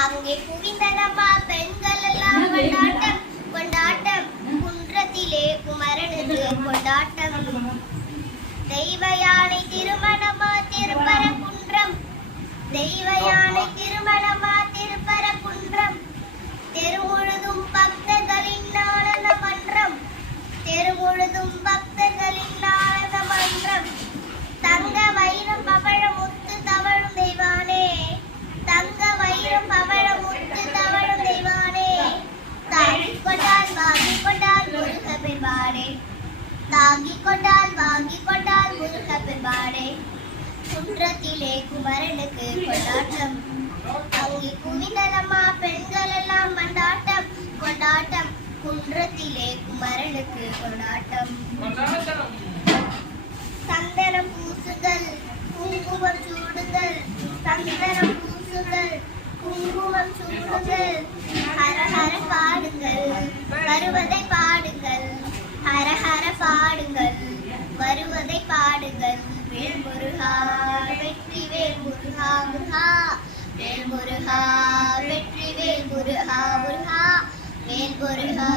அங்கே குவிந்தனமா பெண்கள் எல்லாம் கொண்டாட்டம் கொண்டாட்டம் குன்றத்திலே குமரனுக்கு கொண்டாட்டம் தெய்வ யானை திருமணமா திருப்பரங்குன்றம் தெய்வ யானை திருமணமா திருப்பரங்குன்றம் தெருமுழுதும் பக்தர்களின் ஆனந்த மன்றம் தெருமுழுதும் பக்தர்களின் ஆனந்த மன்றம் தங்க வைரம் பவழ முத்து தவழும் தெய்வானே தங்க வைரம் பவழ முத்து தவழும் தெய்வானே தாங்கிக் கொண்டால் வாங்கிக் கொண்டால் முருக பெருமானே தாங்கிக் கொண்டால் வாங்கிக் கொண்டால் முருக பெருமானே குன்றத்திலே குமரனுக்கு கொண்டாட்டம் அங்கே குவிந்தனமா பெண்கள் எல்லாம் கொண்டாட்டம் கொண்டாட்டம் குன்றத்திலே குமரனுக்கு கொண்டாட்டம் சந்தனம் பூசுங்கள் குங்குமம் சூடுங்கள் சந்தனம் பூசுங்கள் குங்குமம் சூடுங்கள் ஹர ஹர பாடுங்கள் வருவதை பாடுங்கள் ஹர ஹர பாடுங்கள் வருவதை பாடுங்கள் வேல் முருகா வெற்றி வேல் முருகா முருகா வேல் முருகா வெற்றி வேல் முருகா முருகா வேல் முருகா